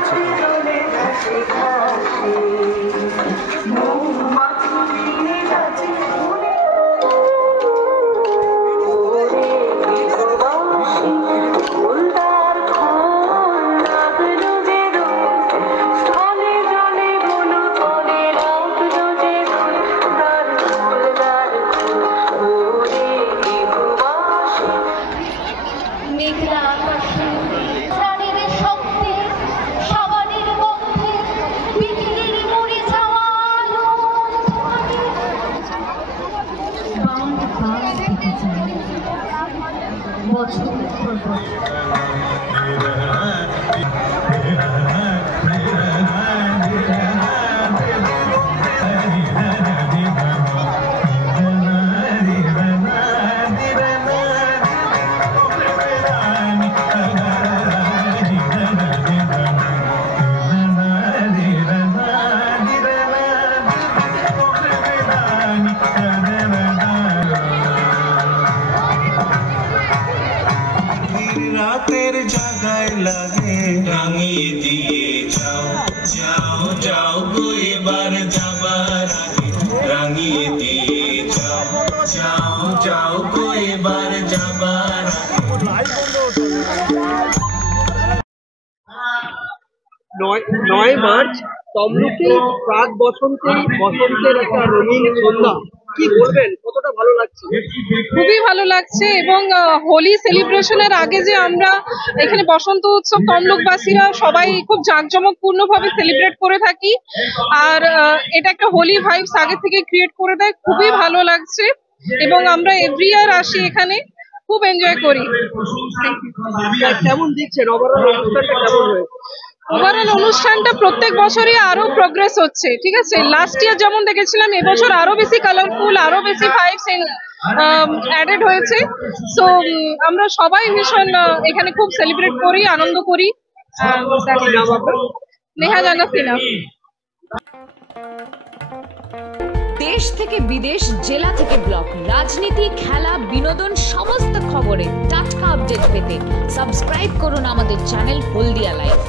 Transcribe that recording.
চলছে। রাতের জায়গায় লাগে রাঙিয়ে দিয়ে যাও যাও যাও গো এবার যাবার আগে রাঙিয়ে দিয়ে যাও যাও যাও গো এবার যাবার আগে। 9 মার্চ তমলুকে প্রাক বসন্তের একটা রঙিন সন্ধ্যা, কি বলবেন, কতটা ভালো লাগছে? খুবই ভালো লাগছে এবং হোলি সেলিব্রেশনের আগে যে আমরা এখানে বসন্ত উৎসব তমলুকবাসীরা সবাই খুব জাঁকজমকপূর্ণ ভাবে সেলিব্রেট করে থাকি, আর এটা একটা হোলি ভাইবস আগে থেকে ক্রিয়েট করে দেয়। খুবই ভালো লাগছে এবং আমরা এভরি ইয়ার আসি এখানে, খুব এনজয় করি। কেমন দেখছেন ওভারঅল অনুষ্ঠানটা, কেমন হয়েছে? ওভারঅল অনুষ্ঠানটা প্রত্যেক বছরই আরো প্রোগ্রেস হচ্ছে, ঠিক আছে। লাস্ট ইয়ার যেমন দেখেছিলাম এবছর আরো বেশি কালারফুল, আরো বেশি ভাইবস অ্যাডেড হয়েছে। সো আমরা সবাই ভীষণ এখানে খুব সেলিব্রেট করি, আনন্দ করি। নেহা জানাসিনা। দেশ থেকে বিদেশ, জেলা থেকে ব্লক, রাজনীতি, খেলা, বিনোদন সমস্ত খবরে টাটকা আপডেট পেতে সাবস্ক্রাইব করুন আমাদের চ্যানেল হলদিয়া লাইভ।